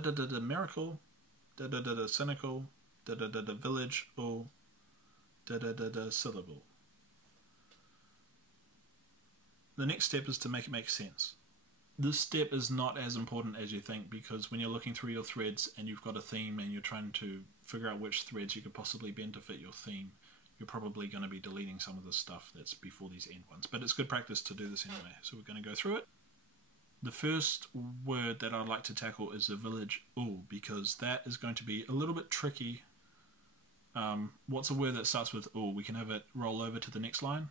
da da da da miracle, da da da da cynical, da da da da village, or da da da da syllable. The next step is to make it make sense. This step is not as important as you think, because when you're looking through your threads and you've got a theme and you're trying to figure out which threads you could possibly bend to fit your theme, you're probably going to be deleting some of the stuff that's before these end ones. But it's good practice to do this anyway, so we're going to go through it. The first word that I'd like to tackle is the village oo, because that is going to be a little bit tricky. What's a word that starts with oo? We can have it roll over to the next line.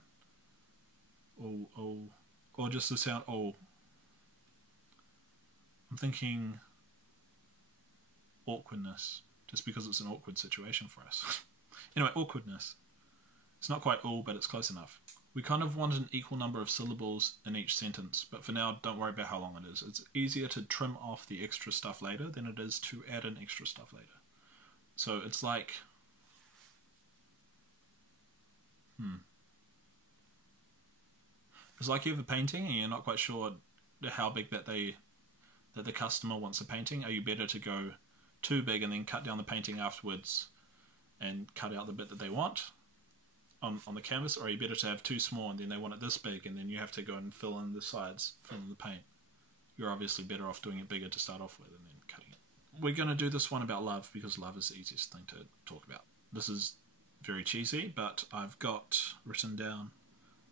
Oo, oo, or just the sound oo. I'm thinking awkwardness, just because it's an awkward situation for us. Anyway, awkwardness. It's not quite all, but it's close enough. We kind of want an equal number of syllables in each sentence, but for now, don't worry about how long it is. It's easier to trim off the extra stuff later than it is to add in extra stuff later. So it's like... It's like you have a painting and you're not quite sure how big that the customer wants a painting. Are you better to go too big and then cut down the painting afterwards and cut out the bit that they want on the canvas, or are you better to have too small and then they want it this big and then you have to go and fill in the sides from the paint? You're obviously better off doing it bigger to start off with and then cutting it. We're going to do this one about love because love is the easiest thing to talk about. This is very cheesy, but I've got written down,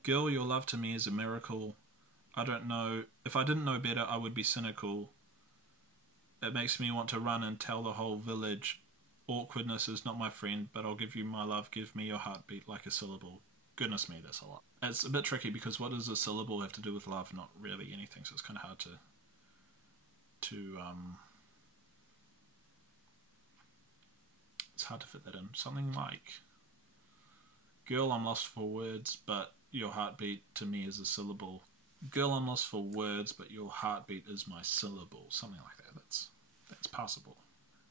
girl, your love to me is a miracle. I don't know, if I didn't know better I would be cynical. It makes me want to run and tell the whole village, awkwardness is not my friend, but I'll give you my love, give me your heartbeat like a syllable. Goodness me, that's a lot. It's a bit tricky because what does a syllable have to do with love? Not really anything, so it's kind of hard to it's hard to fit that in. Something like, girl, I'm lost for words, but your heartbeat to me is a syllable. Girl, I'm lost for words, but your heartbeat is my syllable. Something like that. That's passable.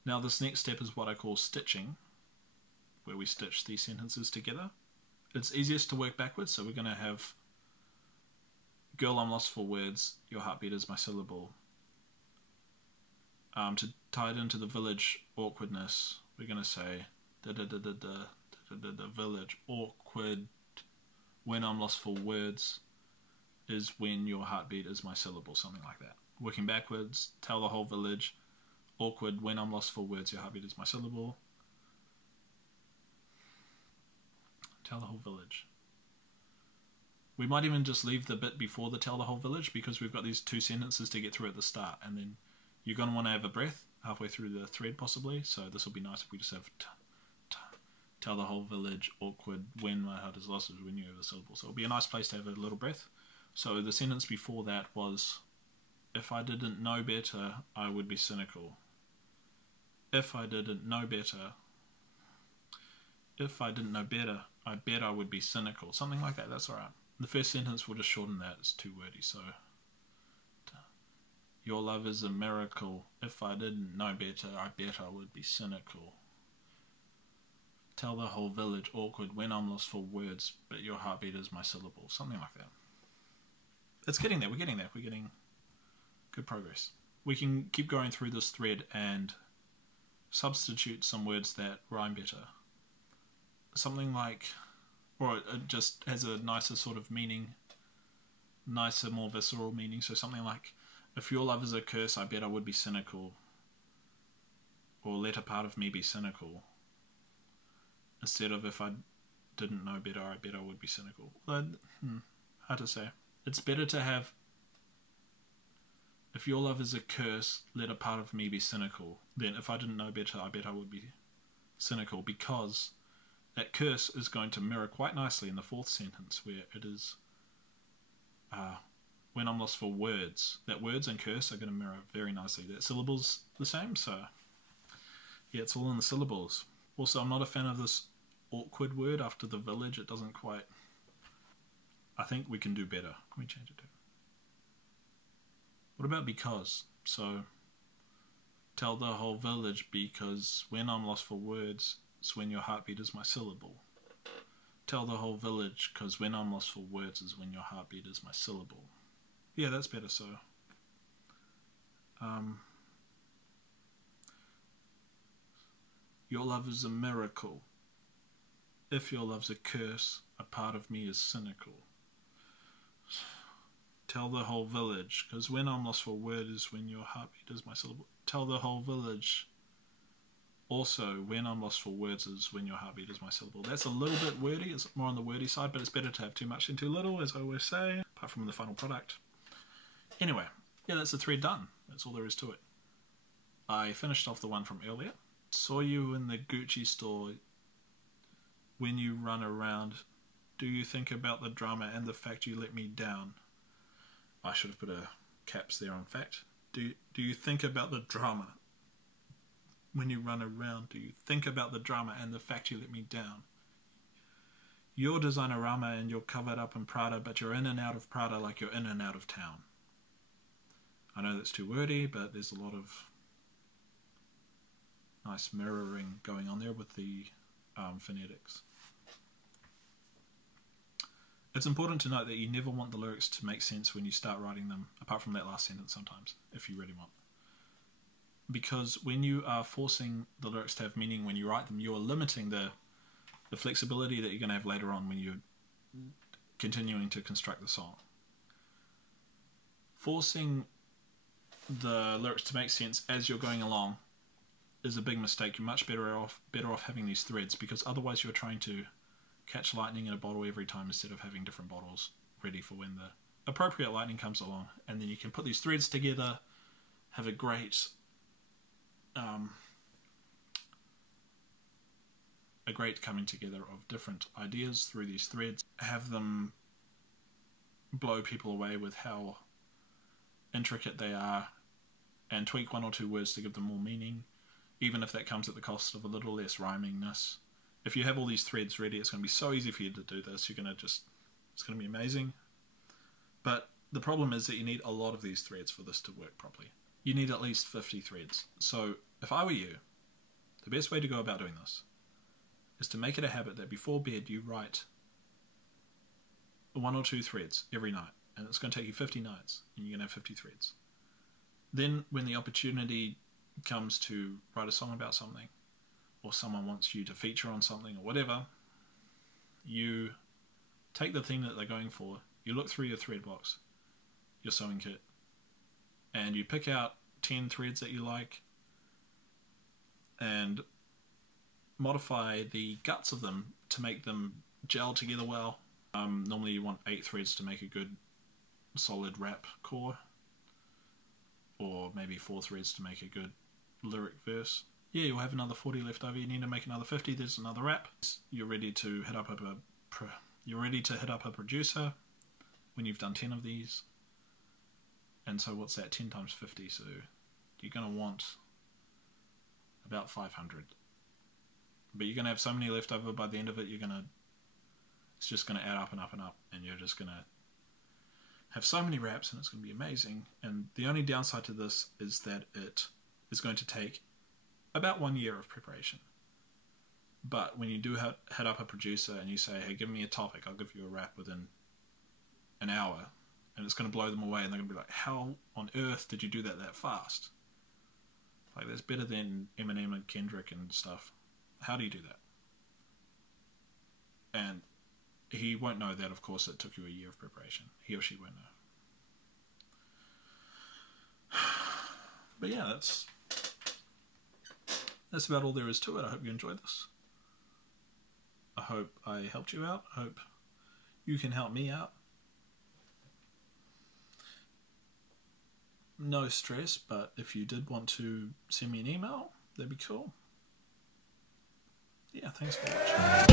Now this next step is what I call stitching, where we stitch these sentences together. It's easiest to work backwards, so we're going to have, girl, I'm lost for words, your heartbeat is my syllable. To tie it into the village awkwardness, we're going to say, the village awkward, when I'm lost for words, is when your heartbeat is my syllable, something like that. Working backwards, tell the whole village, awkward, when I'm lost for words, your heartbeat is my syllable. Tell the whole village. We might even just leave the bit before the tell the whole village because we've got these two sentences to get through at the start, and then you're going to want to have a breath halfway through the thread possibly, so this will be nice if we just have tell the whole village, awkward, when my heart is lost is when you have a syllable. So it'll be a nice place to have a little breath. So the sentence before that was, if I didn't know better, I would be cynical. If I didn't know better, I bet I would be cynical. Something like that, that's alright. The first sentence will just shorten that, it's too wordy, so your love is a miracle. If I didn't know better, I bet I would be cynical. Tell the whole village, awkward, when I'm lost for words, but your heartbeat is my syllable. Something like that. It's getting there, we're getting good progress. We can keep going through this thread and substitute some words that rhyme better. Something like, or it just has a nicer sort of meaning, nicer, more visceral meaning. So something like, if your love is a curse, I bet I would be cynical. Or let a part of me be cynical. Instead of, if I didn't know better, I bet I would be cynical. Hard to say. It's better to have, if your love is a curse, let a part of me be cynical. Then if I didn't know better, I bet I would be cynical, because that curse is going to mirror quite nicely in the fourth sentence, where it is, when I'm lost for words. That words and curse are going to mirror very nicely. That syllable's the same, so yeah, it's all in the syllables. Also, I'm not a fan of this awkward word after the village. It doesn't quite... I think we can do better. Can we change it to... What about because? So, tell the whole village, because when I'm lost for words, it's when your heartbeat is my syllable. Tell the whole village, because when I'm lost for words is when your heartbeat is my syllable. Yeah, that's better, so... Your love is a miracle. If your love's a curse, a part of me is cynical. Tell the whole village, 'cause when I'm lost for word is when your heartbeat is my syllable. Tell the whole village. Also, when I'm lost for words is when your heartbeat is my syllable. That's a little bit wordy, it's more on the wordy side, but it's better to have too much than too little, as I always say, apart from the final product. Anyway, yeah, that's the thread done. That's all there is to it. I finished off the one from earlier. Saw you in the Gucci store. When you run around, do you think about the drama and the fact you let me down? I should have put a caps there on fact. Do you think about the drama? When you run around, do you think about the drama and the fact you let me down? You're designerama and you're covered up in Prada, but you're in and out of Prada like you're in and out of town. I know that's too wordy, but there's a lot of nice mirroring going on there with the phonetics. It's important to note that you never want the lyrics to make sense when you start writing them, apart from that last sentence sometimes, if you really want. Because when you are forcing the lyrics to have meaning when you write them, you are limiting the flexibility that you're going to have later on when you're continuing to construct the song. Forcing the lyrics to make sense as you're going along is a big mistake. You're much better off having these threads, because otherwise you're trying to catch lightning in a bottle every time instead of having different bottles ready for when the appropriate lightning comes along. And then you can put these threads together, have a great coming together of different ideas through these threads, have them blow people away with how intricate they are, and tweak one or two words to give them more meaning, even if that comes at the cost of a little less rhymingness. If you have all these threads ready, it's going to be so easy for you to do this. It's going to be amazing. But the problem is that you need a lot of these threads for this to work properly. You need at least 50 threads. So if I were you, the best way to go about doing this is to make it a habit that before bed you write 1 or 2 threads every night. And it's going to take you 50 nights, and you're going to have 50 threads. Then when the opportunity comes to write a song about something, or someone wants you to feature on something or whatever, you take the thing that they're going for, you look through your thread box, your sewing kit, and you pick out 10 threads that you like and modify the guts of them to make them gel together well. Normally you want 8 threads to make a good solid rap core, or maybe 4 threads to make a good lyric verse. Yeah, you'll have another 40 left over. You need to make another 50. There's another rap. You're ready to hit up a producer when you've done 10 of these. And so what's that? 10 times 50. So you're going to want about 500. But you're going to have so many left over by the end of it. It's just going to add up and up and up, and you're just going to have so many raps, and it's going to be amazing. And the only downside to this is that it is going to take about 1 year of preparation. But when you do head up a producer and you say, hey, give me a topic, I'll give you a rap within an hour, and it's going to blow them away, and they're going to be like, how on earth did you do that fast? Like, that's better than Eminem and Kendrick and stuff. How do you do that? And he won't know that, of course, it took you a year of preparation. He or she won't know. But yeah, that's about all there is to it. I hope you enjoyed this. I hope I helped you out. I hope you can help me out. No stress, but if you did want to send me an email, that'd be cool. Yeah, thanks for watching.